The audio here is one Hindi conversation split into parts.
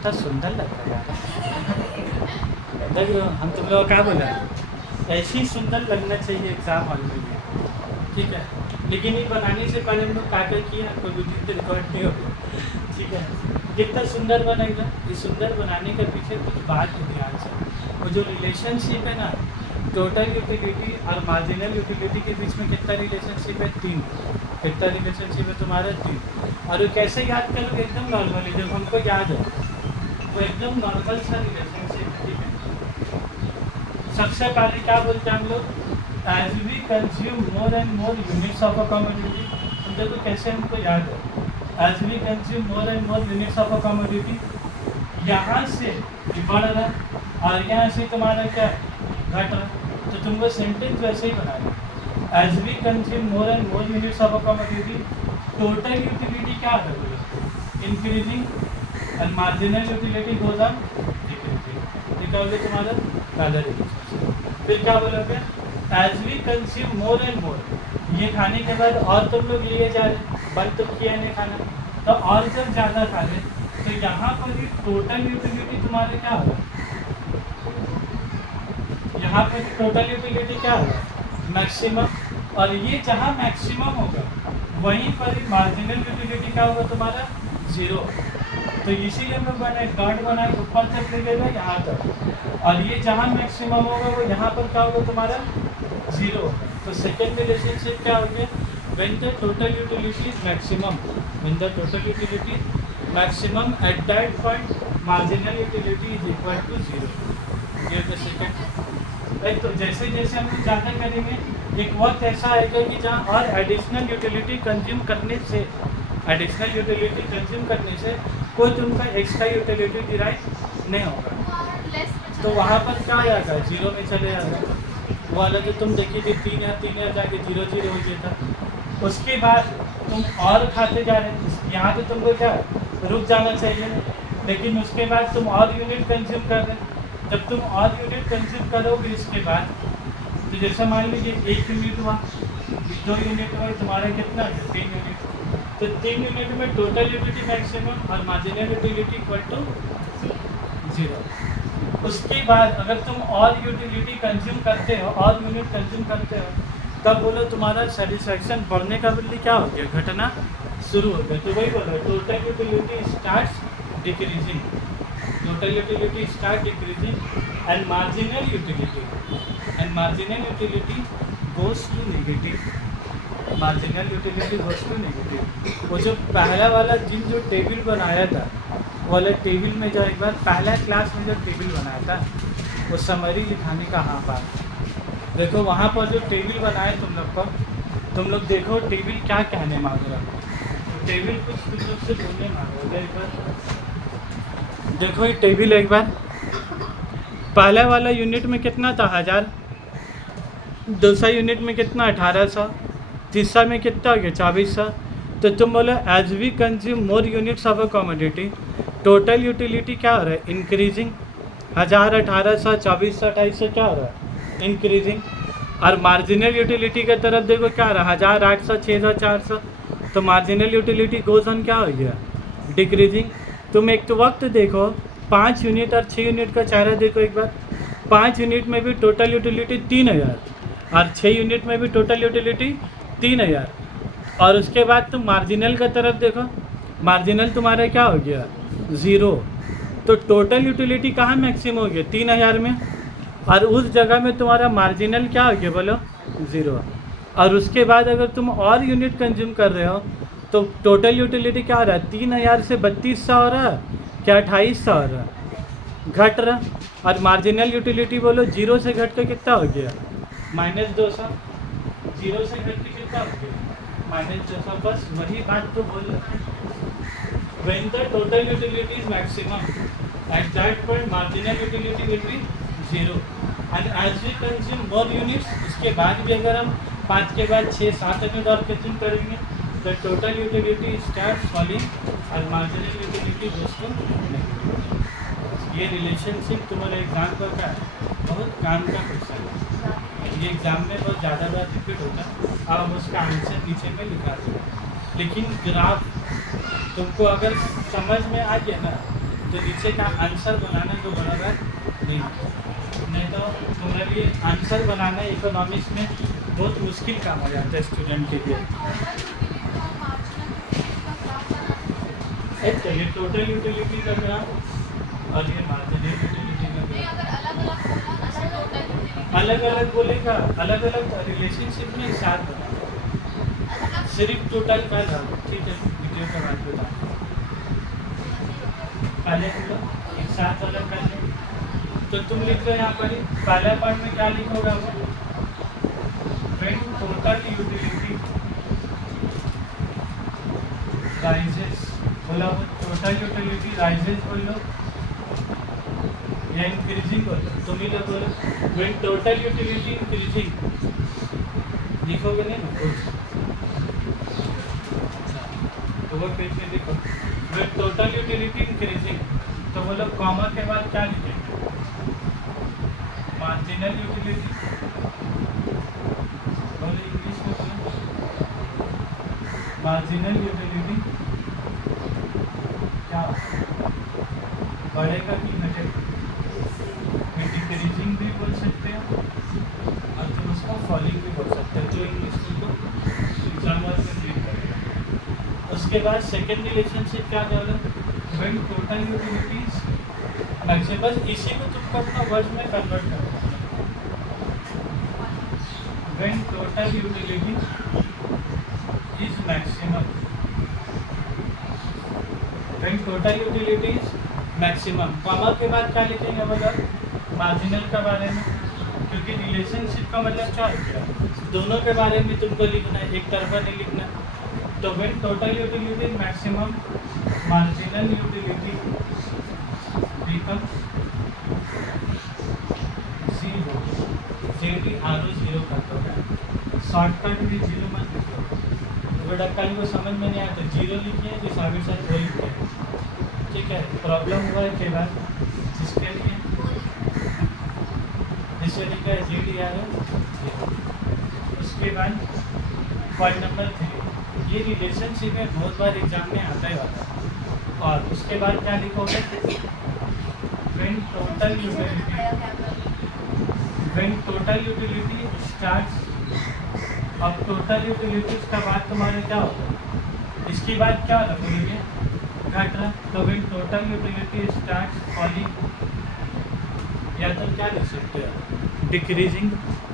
कितना सुंदर लग रहा है यार। देख लो हम तुम लोग क्या बोला, ऐसे ही सुंदर लगना चाहिए एग्ज़ाम हॉल में भी, ठीक है। लेकिन ये बनाने से पहले हम लोग क्या किया, कोई वीडियो तो रिकॉर्ड नहीं हो गया, ठीक है। कितना सुंदर बनेगा, ये सुंदर बनाने के पीछे कुछ बात है ध्यान से। वो जो रिलेशनशिप है ना, टोटल यूटिलिटी और मार्जिनल यूटिलिटी के बीच में कितना रिलेशनशिप है, 3। कितना रिलेशनशिप है तुम्हारा, 3। और वो कैसे याद करोगे, एकदम नॉर्मली जब हमको याद है, वो एकदम नॉर्मल सा रिलेशनशिप, ठीक है। सबसे पहले क्या बोलते हैं हम लोग, as we consume more and more units of a commodity. हम देखो कैसे हमको याद है, as we consume more and more units of a commodity, यहाँ से बढ़ रहा और यहाँ से तुम्हारा क्या घट रहा, तो तुमको सेंटेंस वैसे ही बनाना, as we consume more and more units of a commodity, total utility क्या है, increasing and marginal utility goes on decreasing. निकालोगे तुम्हारा पहला रिलेशनशिप। फिर क्या बोलोगे, as we consume more and more, ये खाने के बाद और तुम लोग लिए जा रहे, बंद तो किया नहीं खाना, तो और जब ज़्यादा खा रहे, तो यहाँ पर भी टोटल यूटिलिटी तुम्हारे क्या होगा, यहाँ पर टोटल यूटिलिटी क्या होगा, मैक्सिमम। और ये जहाँ मैक्सिमम होगा वहीं पर ही मार्जिनल यूटिलिटी क्या होगा तुम्हारा, 0। तो इसीलिए हम लोग बनाए डॉट बनाए, ऊपर तक ले गए यहाँ तक, और ये जहाँ मैक्सिमम होगा वो यहाँ पर क्या होगा तुम्हारा, 0। तो सेकेंड रिलेशनशिप क्या हो गया, when the total utility is maximum, when the total utility maximum at that point marginal utility is equal to 0। ये द सेकेंड। तो जैसे जैसे हम लोग ज़्यादा करेंगे, एक वक्त ऐसा आएगा कि जहाँ और एडिशनल यूटिलिटी कंज्यूम करने से, एडिशनल यूटिलिटी कंज्यूम करने से कोई तुमका एक्स्ट्रा यूटिलिटी डिराइव नहीं होगा, तो वहाँ पर क्या आ जाएगा, 0 में चले जाएगा। वो वाला जो तुम देखी थी 3 या 3 जाके 0 0 हो जाता। उसके बाद तुम और खाते जा रहे, यहाँ पे तुमको क्या रुक जाना चाहिए, लेकिन उसके बाद तुम और यूनिट कंज्यूम कर रहे। जब तुम और यूनिट कंज्यूम करोगे इसके बाद, तो जैसे मान लीजिए 1 यूनिट हुआ, 2 यूनिट हुआ, तुम्हारा कितना है, 3 यूनिट। तो 3 यूनिट में टोटल यूटिलिटी मैक्सिमम और मार्जिनल यूटिलिटी इक्वल टू 0। उसके बाद अगर तुम और यूटिलिटी कंज्यूम करते हो, और यूनिट कंज्यूम करते हो, तब बोलो तुम्हारा सेटिस्फैक्शन बढ़ने का बदले क्या हो गया, घटना शुरू हो गया। तो वही बोलो, total utility starts decreasing, total utility start decreasing and marginal utility goes to negative, marginal utility goes to negative. वो जो पहला वाला जिन जो टेबल बनाया था, वाला टेबल में जो एक बार पहला क्लास में जो टेबल बनाया था, वो समरी लिखाने का हाँ बात, देखो वहाँ पर जो टेबल बनाए तुम लोग को, तुम लोग देखो टेबल क्या कहने मांग रहा है, टेबल कुछ तुम लोग से बोलने मांग रहा है। एक बार देखो ये टेबल, एक बार पहला वाला यूनिट में कितना था, 1000, दूसरा यूनिट में कितना, 1800, तीसरा में कितना हो गया, 2400। तो तुम बोलो as we consume more units of a commodity, total utility क्या हो रहा है, इंक्रीजिंग, 1000, 1800, 2400, 2800 क्या हो रहा है, इंक्रीजिंग। और मार्जिनल यूटिलिटी की तरफ देखो क्या हो रहा है, 1000, 800, 600, 400, तो मार्जिनल यूटिलिटी गोज ऑन क्या हो गया, डिक्रीजिंग। तुम एक तो वक्त देखो, 5 यूनिट और 6 यूनिट का चेहरा देखो एक बार, 5 यूनिट में भी टोटल यूटिलिटी 3000 और 6 यूनिट में भी टोटल यूटिलिटी 3000। और उसके बाद तुम मार्जिनल का तरफ देखो, मार्जिनल तुम्हारा क्या हो गया, 0। तो टोटल यूटिलिटी कहाँ मैक्सिमम हो गया, 3000 में, और उस जगह में तुम्हारा मार्जिनल क्या हो गया बोलो, 0। और उसके बाद अगर तुम और यूनिट कंज्यूम कर रहे हो, तो टोटल यूटिलिटी क्या हो रहा है, 3000 से 3200 हो रहा है, क्या 2800 हो रहा है, घट रहा। और मार्जिनल यूटिलिटी बोलो 0 से घट के कितना हो गया, -200, 0 से घट के कितना हो गया, -200। बस वही बात तो बोल रहा है, when the total utility is maximum at that point marginal utility will be 0 and as we consume more units, इसके बाद भी अगर हम 5 के बाद 6 7 यूनिट और कंज्यूम करेंगे, the total utility start falling और marginal utility goes to negative. ये रिलेशनशिप तुम्हारे एग्जाम पर का है, बहुत काम का क्वेश्चन है, ये एग्जाम में बहुत ज़्यादा बार रिपीट होता है। अब हम उसका आंसर नीचे में लिखा देंगे, लेकिन ग्राफ तुमको अगर समझ में आ गया ना, तो नीचे का आंसर बनाना जो बराबर नहीं तो तुम्हारे लिए आंसर बनाना इकोनॉमिक्स में बहुत मुश्किल काम हो जाता है स्टूडेंट के लिए। ये टोटल यूटिलिटी का ग्राफ और ये मार्जिनल यूटिलिटी का ग्राफ अलग अलग बोलेगा, अलग अलग रिलेशनशिप में एक साथ बना सिर्फ टोटल का था। ठीक है, वीडियो का बात बता पहले हम लोग एक साथ अलग कर लें। तो तुम लिख रहे यहाँ पर पहला पार्ट में क्या लिखोगा वो व्हेन टोटल यूटिलिटी राइजेस, बोला वो टोटल यूटिलिटी राइजेस बोलो या इंक्रीजिंग बोलो, तुम ही लोग बोलो व्हेन टोटल यूटिलिटी इंक्रीजिंग लिखोगे नहीं ना कुछ, तो वो पेज में लिखो व्हेन टोटल यूटिलिटी इंक्रीजिंग, तो बोलो कॉमा के बाद क्या लिखेंगे मार्जिनल यूटिलिटी, बोलो इंग्लिश में बोलो मार्जिनल यूटिलिटी क्या बढ़ेगा कि घटेगा, डिक्रीजिंग भी बोल सकते हैं और फिर उसको फॉलिंग भी बोल सकते हैं, जो इंग्लिश को एग्जाम में रीड करेगा। उसके बाद सेकेंड रिलेशनशिप क्या बोला व्हेन टोटल यूटिलिटीज मैक्सिमम, बस इसी को तुमको अपना वर्ड में कन्वर्ट करना है। When total utility is maximum, when total utility is maximum, comma के बाद क्या लिखेंगे बोला मार्जिनल के बारे में, क्योंकि रिलेशनशिप का मतलब क्या होता है दोनों के बारे में तुमको लिखना है, एक तरफा नहीं लिखना। तो when total utility is maximum marginal utility becomes zero, zero कर दो, शॉर्टकट भी जीरो मत लिखो, बट कल को समझ में नहीं आया तो जीरो लिखिए, जो साबिर सर वो लिखिए। ठीक है, प्रॉब्लम हुआ है के बाद जिसके लिए जिससे लिखा है जी डी आर है। उसके बाद पॉइंट नंबर 3, ये रिलेशनशिप में बहुत बार एग्जाम में आता ही आता है। और उसके बाद क्या लिखोगे व्हेन टोटल यूटिलिटी स्टार्ट्स, अब टोटल यूटिलिटीज का बाद तुम्हारे क्या होगा, इसके बाद क्या लगेंगे घट रहा, तो when total utility starts falling, या तो क्या लिख सकते हो डिक्रीजिंग।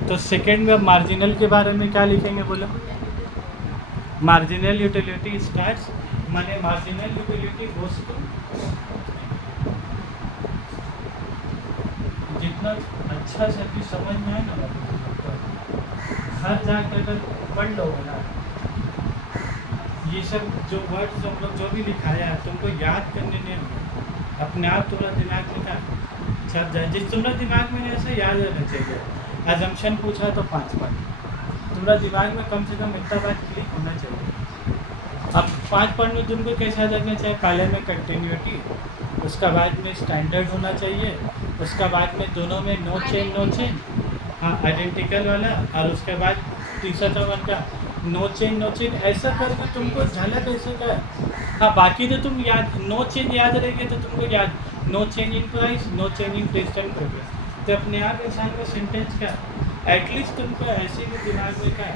तो सेकेंड में मार्जिनल के बारे में क्या लिखेंगे बोलो मार्जिनल यूटिलिटी स्टार्ट्स माने मार्जिनल यूटिलिटी गोस टू, जितना अच्छा से भी समझ में आए ना हर जाकर अगर पढ़ लोगे ना, ये सब जो वर्ड्स हम लोग जो भी लिखाया है तुमको याद करने नहीं होगा, अपने आप तुम्हारा दिमाग में क्या छप जाए, जिस तुम्हारा दिमाग में ऐसा याद रहना चाहिए। एजम्पशन पूछा तो 5 पॉइंट तुम्हारा दिमाग में कम से कम इतना बात क्लिक होना चाहिए। अब 5 पॉइंट में तुमको कैसा रखना चाहिए, पहले में कंटिन्यूटी, उसका बाद में स्टैंडर्ड होना चाहिए, उसका बाद में दोनों में नो चेंज हाँ आइडेंटिकल वाला, और उसके बाद तीसरा नंबर का नो चेंज ऐसा करके तुमको झलक ऐसे का। हाँ बाकी तो तुम याद नो चेंज याद रहेगी तो तुमको याद no change in price, no change in taste and progress, तो अपने आप इंसान का सेंटेंस का एटलीस्ट तुमको ऐसे भी दिमाग में क्या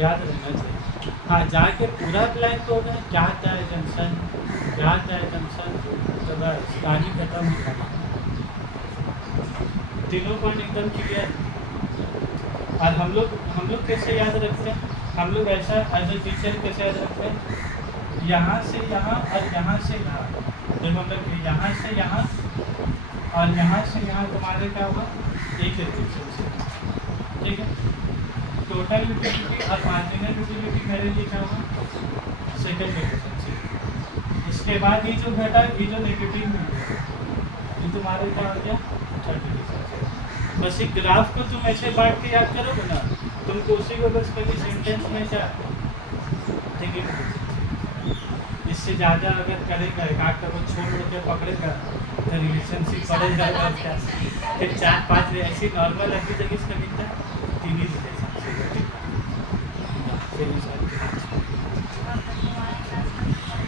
याद रहना चाहिए। हाँ जाके पूरा ब्लैंक हो गया क्या था जंक्शन तो बस कहानी खत्म ही खत्म, तीनों पॉइंट एकदम क्लियर। और हम लोग कैसे याद रखते हैं, हम लोग ऐसा एज ए टीचर कैसे याद रखते हैं, यहाँ से यहाँ और यहाँ से यहाँ, जब हम लोग यहाँ से यहाँ और यहाँ से यहाँ तुम्हारे क्या होगा एक रिलेशनशिप। ठीक है, टोटल यूटिलिटी और मार्जिनल यूटिलिटी मेरे लिए क्या होगा सेकेंड रिलेशनशिप। इसके बाद ये जो घटा ये जो नेगेटिव मिल गया ये तुम्हारे क्या हो गया थर्ड रिलेशनशिप। बस एक ग्राफ को तुम ऐसे बांट के याद करोगे ना तुमको उसी को बस कभी सेंटेंस में क्या थिंकिंग, इससे ज़्यादा अगर करेगा एक आठ का वो छोड़ के पकड़ेगा तो रिलेशनशिप बढ़ जाएगा, फिर 4-5 ऐसी नॉर्मल ऐसी जगह इसका मिलता है।